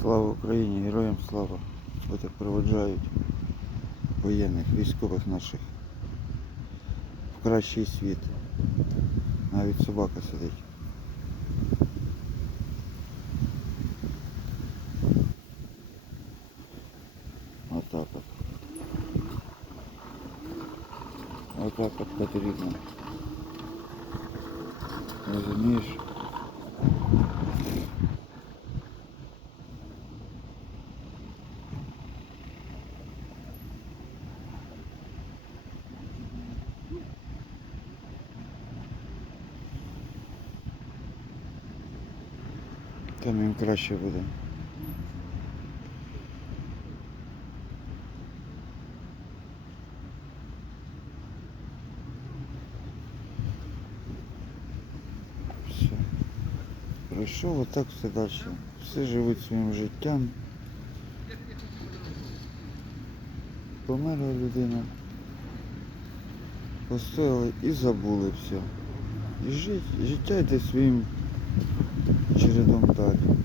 Слава Україні, героям слава. Отак проводжають воєнних, військових наших в кращий світ. Навіть собака сидить. Отак от. Отак от потрібно. Розумієш? Там їм краще буде. Все. Пройшов отак все далі. Всі живуть своїм життям. Померла людина. Постояли і забули все. І жить, життя йде своїм чередом далі.